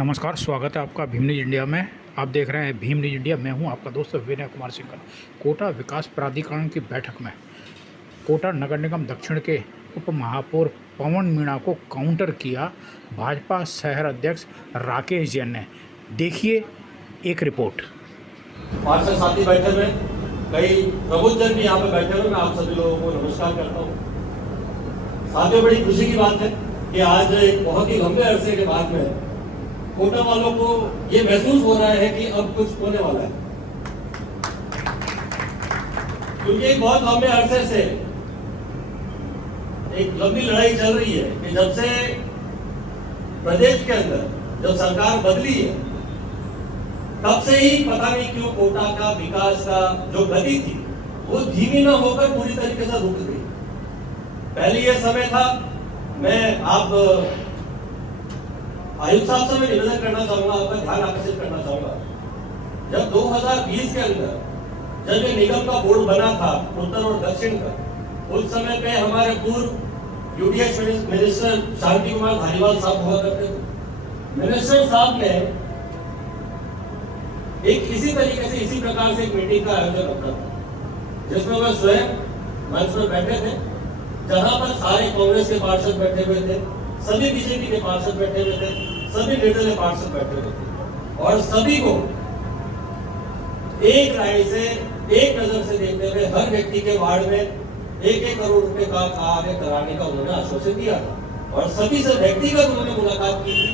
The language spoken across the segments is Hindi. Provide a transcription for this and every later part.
नमस्कार, स्वागत है आपका भीम न्यूज इंडिया में। आप देख रहे हैं भीम न्यूज इंडिया। मैं हूं आपका दोस्त विनय कुमार सिंह। कोटा विकास प्राधिकरण की बैठक में कोटा नगर निगम दक्षिण के उप महापौर पवन मीणा को काउंटर किया भाजपा शहर अध्यक्ष राकेश जैन ने। देखिए एक रिपोर्ट। पार्षद साथी बैठे हुए, कई प्रबुद्धजन भी यहाँ पे बैठे हुए। मैं आप सभी लोगों को नमस्कार करता हूँ। साथियों, बड़ी खुशी की बात है कि आज एक बहुत ही लंबे अरसे के बाद में कोटा वालों को ये महसूस हो रहा है कि अब कुछ होने वाला है, क्योंकि एक बहुत लंबे अरसे से एक लंबी लड़ाई चल रही है कि जब से प्रदेश के अंदर जब सरकार बदली है तब से ही पता नहीं क्यों कोटा का विकास का जो गति थी वो धीमी न होकर पूरी तरीके से रुक गई। पहले यह समय था, मैं आप आयुक्त साहब से मैं निवेदन करना चाहूंगा, आपका ध्यान आकर्षित करना चाहूंगा। जब 2020 के अंदर जब ये निगम का बोर्ड बना था उत्तर और दक्षिण का, उस समय पे हमारे पूर्व यूडीएच मिनिस्टर शांति कुमार धारीवाल साहब हुआ करते थे। मिनिस्टर साहब ने एक इसी तरीके से इसी प्रकार से एक मीटिंग का आयोजन रखा था, जिसमें वह स्वयं मंच पर बैठे थे, जहां पर सारे कांग्रेस के पार्षद बैठे हुए थे, सभी बीजेपी के पार्षद बैठे हुए थे, सभी निर्दलीय पार्षद बैठे हुए थे, और सभी को एक राय से एक नजर से देखते हुए हर व्यक्ति के वार्ड में 1-1 करोड़ रुपए का कार्य कराने का उन्होंने आश्वासन दिया था। और सभी से व्यक्तिगत उन्होंने मुलाकात की थी,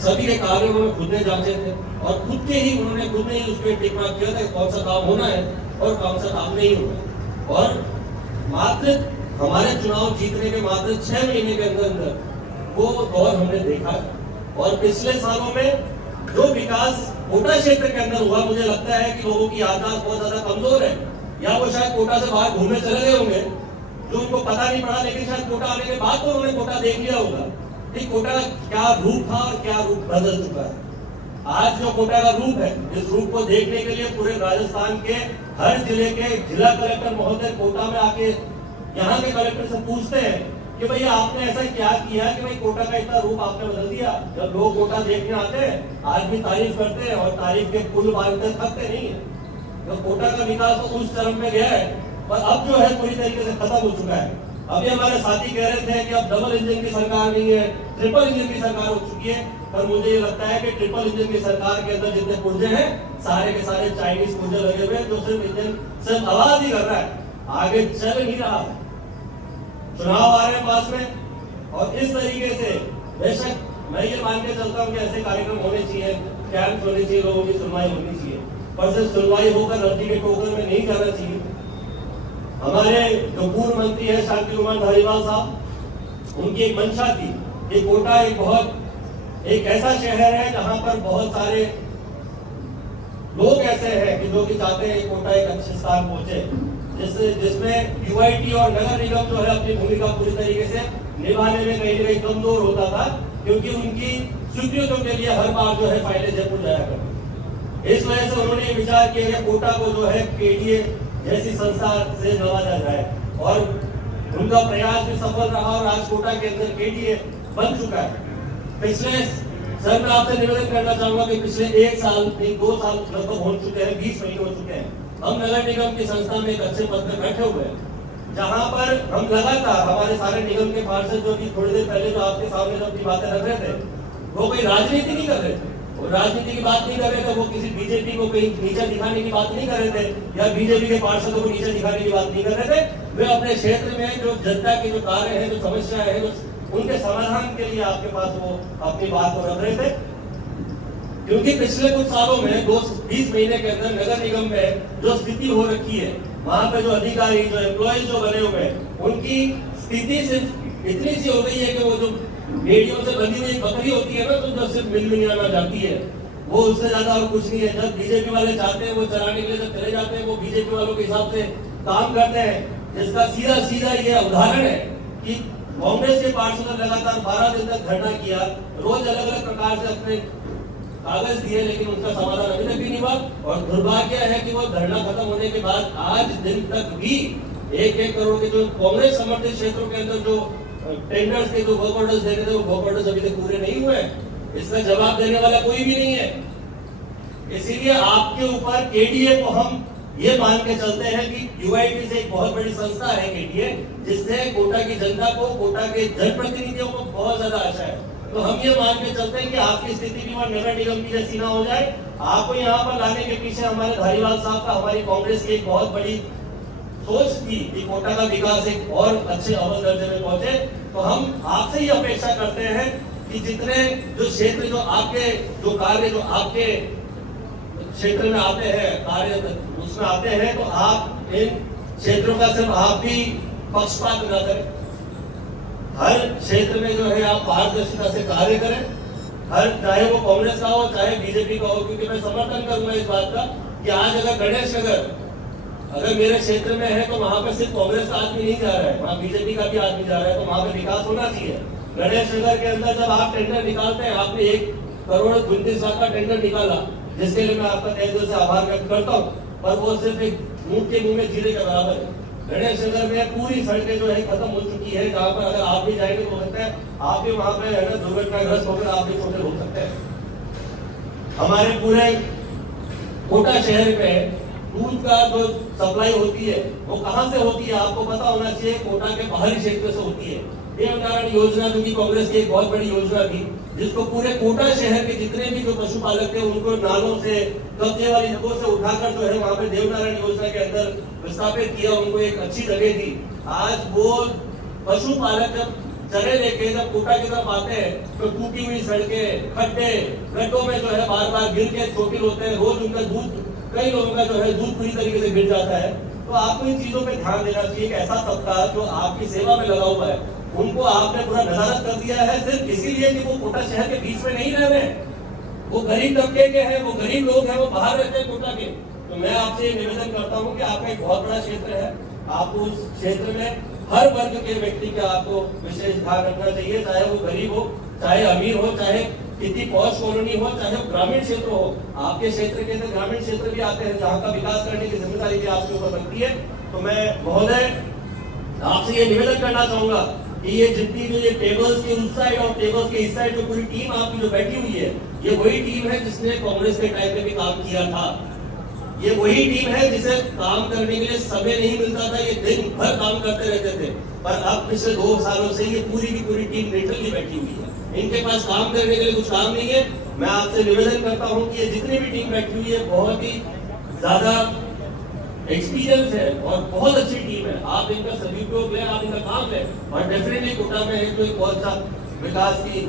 सभी के कार्य उन्होंने खुद ने जांचे थे और खुद ही उस पर टिक मार्क किया था कौन सा काम होना है और कौन सा काम नहीं होना। और मात्र हमारे चुनाव जीतने के मात्र 6 महीने के अंदर वो दौर हमने देखा है। और पिछले सालों में जो विकास कोटा क्षेत्र के अंदर हुआ, मुझे लगता है कि लोगों की याददाश्त बहुत ज्यादा कमजोर है, या वो शायद कोटा से बाहर घूमने चले गए होंगे, जो उनको पता नहीं पड़ा, लेकिन शायद कोटा आने के बाद तो उन्होंने कोटा देख लिया होगा कि कोटा क्या रूप था और क्या रूप बदल चुका है। आज जो कोटा का रूप है, इस रूप को देखने के लिए पूरे राजस्थान के हर जिले के जिला कलेक्टर महोदय कोटा में आके यहाँ के कलेक्टर से पूछते हैं कि भैया आपने ऐसा क्या किया कि भाई कोटा का इतना रूप आपने बदल दिया। जब लोग कोटा देखने आते हैं, आदमी तारीफ करते हैं और तारीफ के पुल बांधते थकते नहीं है। तो कोटा का विकास तो उस चरम में गया है, पर अब जो है पूरी तरीके से खत्म हो चुका है। अभी हमारे साथी कह रहे थे कि अब डबल इंजन की सरकार नहीं है, ट्रिपल इंजन की सरकार हो चुकी है। पर मुझे ये लगता है कि ट्रिपल इंजन की सरकार के अंदर जितने पुर्जे हैं, सारे के सारे चाइनीज पुर्जे लगे हुए हैं, जो सिर्फ इंजन सिर्फ आवाज ही कर रहा है, आगे चल नहीं रहा है। चुनाव आ रहे हैं पास में, और इस तरीके से बेशक मैं ये मान के चलता हूँ कि ऐसे कार्यक्रम होने चाहिए, कैंप होने चाहिए, लोगों की सुनवाई होनी चाहिए, पर सिर्फ सुनवाई होकर नदी के टोकर में नहीं जाना चाहिए। हमारे जो पूर्व मंत्री है शांति कुमार धारीवाल साहब, उनकी एक मंशा थी कि कोटा एक ऐसा शहर है जहां पर बहुत सारे लोग ऐसे हैं कि जो कि चाहते हैं कोटा एक अच्छे स्थान पहुंचे, जिसमें यूआईटी और नगर निगम जो है अपनी भूमिका पूरी तरीके से निभाने में कहीं न कहीं कमजोर होता था, क्योंकि उनकी स्वीकृतियों के लिए हर बार जो है फाइलें जयपुर जाया करती। इस वजह से उन्होंने ये विचार किया कि कोटा को जो है केडीए जैसी संस्था से नवाजा जाए, और उनका प्रयास भी सफल रहा और आज कोटा के अंदर केडीए बन चुका है। पिछले सर मैं आपसे निवेदन करना चाहूंगा कि पिछले 1 साल 2 साल लगभग हो चुके हैं, 20 महीने हो चुके हैं, हम नगर निगम की संस्था में एक अच्छे पद पे बैठे हुए हैं, जहां पर हम लगातार हमारे सारे निगम के पार्षद जो कि थोड़ी देर पहले जो आपके सामने जो अपनी बातें रख रहे थे, वो कोई राजनीति नहीं कर रहे थे, वो राजनीति की बात नहीं कर रहे थे, वो किसी बीजेपी को कहीं नीचा दिखाने की बात नहीं कर रहे थे, या बीजेपी के पार्षदों को नीचा दिखाने की बात नहीं कर रहे थे। वे अपने क्षेत्र में जो जनता के जो कार्य है, जो समस्याएं है, उनके समाधान के लिए आपके पास वो अपनी बात को रख रहे थे। क्योंकि पिछले कुछ सालों में 20 महीने के अंदर नगर निगम में जो स्थिति हो रखी है, वहां पे जो अधिकारी जो एम्प्लॉयज जो बने हुए हैं, उनकी स्थिति सिर्फ इतनी सी हो गई है कि वो जो भेड़ियों से बंधी हुई बकरी होती है ना, तो जो सिर्फ मिलमिलाना जाती है, वो उससे ज्यादा और कुछ नहीं है। जब बीजेपी वाले चाहते हैं वो चलाने के लिए जब चले जाते हैं, वो बीजेपी वालों के हिसाब से काम करते हैं, जिसका सीधा ये उदाहरण है कि कांग्रेस के पार्षदों ने लगातार 12 दिन तक धरना किया, रोज अलग अलग प्रकार से अपने कागज दिए, लेकिन उसका समाधान अभी तक भी नहीं हुआ। और दुर्भाग्य है कि वो धरना खत्म होने के बाद आज दिन तक भी 1-1 करोड़ के जो कांग्रेस समर्थित क्षेत्रों के अंदर जो टेंडर्स के जो वर्क ऑर्डर्स दे रहे थे, वो वर्क ऑर्डर्स अभी तक पूरे नहीं हुए। इसका जवाब देने वाला कोई भी नहीं है। इसीलिए आपके ऊपर केडीए को हम ये मान के चलते हैं कि यूआईटी से एक बहुत बड़ी संस्था है केडीए, जिससे कोटा की जनता को, कोटा के जनप्रतिनिधियों को बहुत ज्यादा आशा है। तो हम ये मान के चलते हैं कि आपकी स्थिति भी वहां नगर निगम की जैसी ना हो जाए। आपको यहाँ पर लाने के पीछे हमारे धारीवाल साहब का, हमारी कांग्रेस की एक बहुत बड़ी सोच थी कि कोटा का विकास एक और अच्छे अव्वल दर्जे में पहुंचे। तो हम आपसे ही अपेक्षा करते हैं कि जितने जो क्षेत्र जो आपके जो कार्य जो आपके क्षेत्र में आते हैं, कार्य उसमें आते हैं, तो आप इन क्षेत्रों का सिर्फ आप भी पक्षपात न करें। हर क्षेत्र में जो है आप पारदर्शिता से कार्य करें। हर, चाहे वो कांग्रेस का हो चाहे बीजेपी का हो, क्योंकि मैं समर्थन करूंगा इस बात का कि आज अगर गणेश नगर अगर मेरे क्षेत्र में है तो वहां पर सिर्फ कांग्रेस का आदमी नहीं जा रहा है, वहां बीजेपी का भी आदमी जा रहा है, तो वहां पर विकास होना चाहिए। गणेश नगर के अंदर जब आप टेंडर निकालते हैं, आपने 1,29,00,000 का टेंडर निकाला, जिसके लिए मैं आपका तहे दिल से आभार व्यक्त करता हूँ, पर वो सिर्फ एक मुंह के मुंह में जीरे के बराबर है। गणेश नगर में पूरी सड़कें जो है खत्म हो चुकी है, जहाँ पर अगर आप भी जाएंगे तो हो सकता है आप भी वहां पे है ना दुर्घटनाग्रस्त होकर आप भी छोटे हो सकते हैं। हमारे पूरे कोटा शहर में दूध का जो सप्लाई होती है वो कहां से होती है आपको पता होना चाहिए। कोटा के बाहरी क्षेत्र से होती है। देवनारायण योजना जो कि कांग्रेस की एक बहुत बड़ी योजना थी, जिसको पूरे कोटा शहर के जितने भी जो पशुपालक थे उनको नालों से, कब्जे वाली जगहों से उठाकर जो है वहां पे देवनारायण योजना के अंदर विस्थापित किया, उनको एक अच्छी जगह दी। आज वो पशुपालक जब चरे लेके जब कोटा की तरफ आते हैं तो टूटी हुई सड़कें, खड्डे, गड्ढों में जो है बार बार गिर के चोटिल होते हैं। रोज उनका दूध, कई लोगों का जो है दूध पूरी तरीके से गिर जाता है। तो आपको इन चीजों पे ध्यान देना चाहिए कि ऐसा तबका जो आपकी सेवा में लगा हुआ है, उनको आपने पूरा नजारत कर दिया है सिर्फ इसीलिए कि वो कोटा शहर के बीच में नहीं रह रहे हैं, वो गरीब तबके के हैं, वो गरीब लोग हैं, वो बाहर रहते हैं कोटा के। तो मैं आपसे निवेदन करता हूँ कि आपका एक बहुत बड़ा क्षेत्र है, आपको उस क्षेत्र में हर वर्ग के व्यक्ति का आपको विशेष ध्यान रखना चाहिए, चाहे वो गरीब हो, चाहे अमीर हो, चाहे कितनी पॉश कॉलोनी हो, चाहे वो ग्रामीण क्षेत्र हो। आपके क्षेत्र के अंदर ग्रामीण क्षेत्र भी आते हैं, जहाँ का विकास करने की जिम्मेदारी भी आपके ऊपर बनती है। तो मैं महोदय आपसे ये निवेदन करना चाहूंगा कि ये जितनी भी ये टेबल्स के उस साइड और टेबल्स के इस साइड जो पूरी टीम आपकी जो बैठी हुई है, ये वही टीम है जिसने कांग्रेस के टाइम में भी काम किया था। ये वही टीम है जिसे काम करने के लिए समय नहीं मिलता था, ये दिन भर काम करते रहते थे। पर अब पिछले 2 सालों से ये पूरी की पूरी टीम लिटरली बैठी हुई है, इनके पास काम करने के लिए कुछ काम नहीं है। मैं आपसे निवेदन करता हूं कि ये जितनी भी टीम बैठी हुई है बहुत ही ज्यादा एक्सपीरियंस है और बहुत अच्छी टीम है। आप इनका सदुपयोग लें, आप इनका काम लें और डेफिनेटली कोटा में एक तो एक बहुत अच्छा विकास की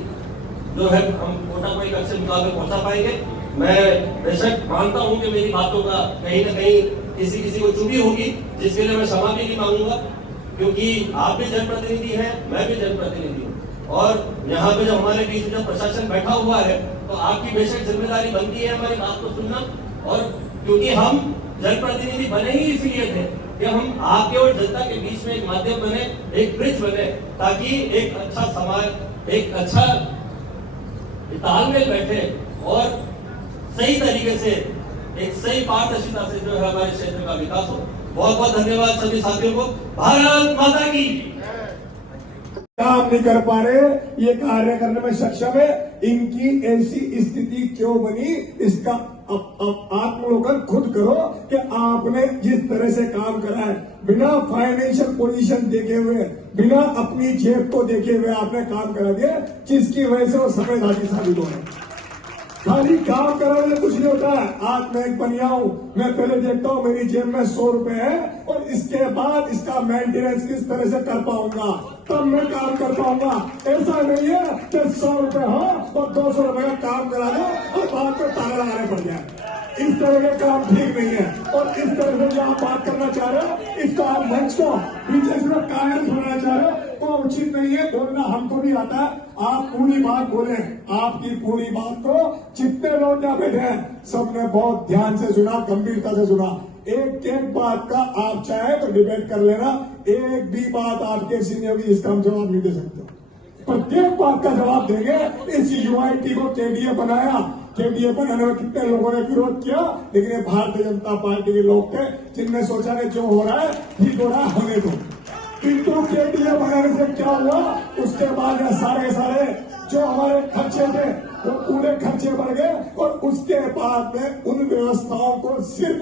जो है हम कोटा को एक अच्छे मुकाम में पहुंचा पाएंगे। मैं बेशक मानता हूं कि मेरी बातों का कहीं ना कहीं किसी को चुभी होगी, जिसके लिए मैं क्षमा भी नहीं मांगूंगा, क्योंकि आप भी जनप्रतिनिधि हैं, मैं भी जनप्रतिनिधि हूँ। और यहाँ पे जब हमारे बीच जब प्रशासन बैठा हुआ है तो आपकी बेशक जिम्मेदारी बनती है हमारी बात को सुनना। और क्योंकि हम जनप्रतिनिधि बने ही इसलिए थे कि हम आपके और जनता के बीच में एक माध्यम बने, एक ब्रिज बने, ताकि एक अच्छा समाज, एक अच्छा तालमेल बैठे और सही तरीके से, एक सही पारदर्शिता से जो है हमारे क्षेत्र का विकास हो। बहुत बहुत धन्यवाद सभी साथियों को। भारत माता की। काम नहीं कर पा रहे, ये कार्य करने में सक्षम है, इनकी ऐसी स्थिति क्यों बनी, इसका आत्मलोकन खुद करो कि आपने जिस तरह से काम करा है, बिना फाइनेंशियल पोजीशन देखे हुए, बिना अपनी जेब को देखे हुए आपने काम करा दिया, जिसकी वजह से वो सफेद हाथी साबित हो रहे। खाली काम कराने कुछ नहीं होता है। आज मैं एक बनिया हूं, मैं पहले देखता हूं मेरी जेब में 100 रुपए है और इसके बाद इसका मेंटेनेंस किस तरह से कर पाऊंगा, तब मैं काम कर पाऊंगा। ऐसा नहीं है कि 100 रुपए हो और 200 रुपए का काम करा दो और बाद में ताला लगाने पड़ जाए। इस तरह का काम ठीक नहीं है। और इस तरह से जो आप बात करना चाह रहे हो, इसका आप मंच को बीजेपी में कायम बनाना चाह रहे हो, तो उचित नहीं है। बोलना हमको भी आता है, आप पूरी बात बोले। आपकी पूरी बात को जितने लोग यहाँ बैठे हैं सबने बहुत ध्यान से सुना, गंभीरता से सुना। एक एक बात का आप चाहे तो डिबेट कर लेना, एक भी बात आपके सीनियर भी इसका हम जवाब नहीं दे सकते। प्रत्येक बात का जवाब देंगे। इस यूआईटी को केडीए बनाया, केडीए बनाने में कितने लोगों ने विरोध किया, लेकिन ये भारतीय जनता पार्टी के लोग थे जिनने सोचा कि जो हो रहा है ठीक हो रहा है, होने दो। किंतु केडीए बनाने से क्या हुआ, उसके बाद ये सारे जो हमारे खर्चे थे वो पूरे खर्चे बढ़ गए और उसके बाद में उन व्यवस्थाओं को सिर्फ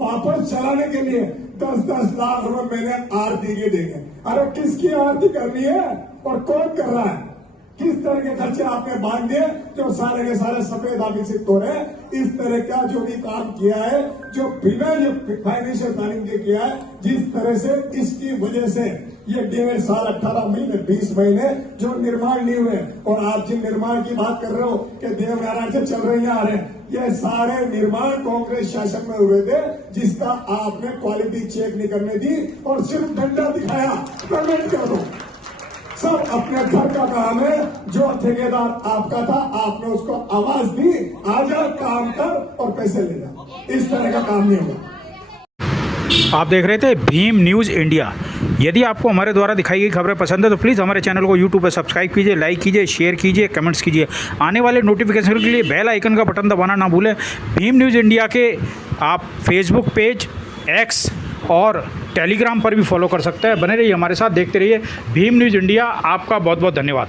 वापस चलाने के लिए 10-10 लाख रुपए मैंने आरती के देंगे। अरे किसकी आरती करनी है और कौन कर रहा है? किस तरह के खर्चे आपने बांध दिए जो सारे के सारे सफेद आभिषिक्त हो रहे हैं। इस तरह का जो भी काम किया है, जो बिना जो फाइनेंशियल प्लानिंग के किया है, जिस तरह से इसकी वजह से ये 1.5 साल 18 महीने 20 महीने जो निर्माण नहीं हुए, और आप जिन निर्माण की बात कर रहे हो कि देवनारायण से चल रहे आ रहे हैं, ये सारे निर्माण कांग्रेस शासन में हुए थे, जिसका आपने क्वालिटी चेक नहीं करने दी और सिर्फ डंडा दिखाया पेमेंट कर दो। सब अपने घर का काम है, जो ठेकेदार आपका था आपने उसको आवाज दी, आजा काम कर और पैसे ले जा। इस तरह का काम नहीं होगा। आप देख रहे थे भीम न्यूज़ इंडिया। यदि आपको हमारे द्वारा दिखाई गई खबरें पसंद है तो प्लीज़ हमारे चैनल को यूट्यूब पर सब्सक्राइब कीजिए, लाइक कीजिए, शेयर कीजिए, कमेंट्स कीजिए। आने वाले नोटिफिकेशन के लिए बेल आइकन का बटन दबाना ना भूलें। भीम न्यूज़ इंडिया के आप फेसबुक पेज, एक्स और टेलीग्राम पर भी फॉलो कर सकते हैं। बने रहिए हमारे साथ, देखते रहिए भीम न्यूज़ इंडिया। आपका बहुत बहुत धन्यवाद।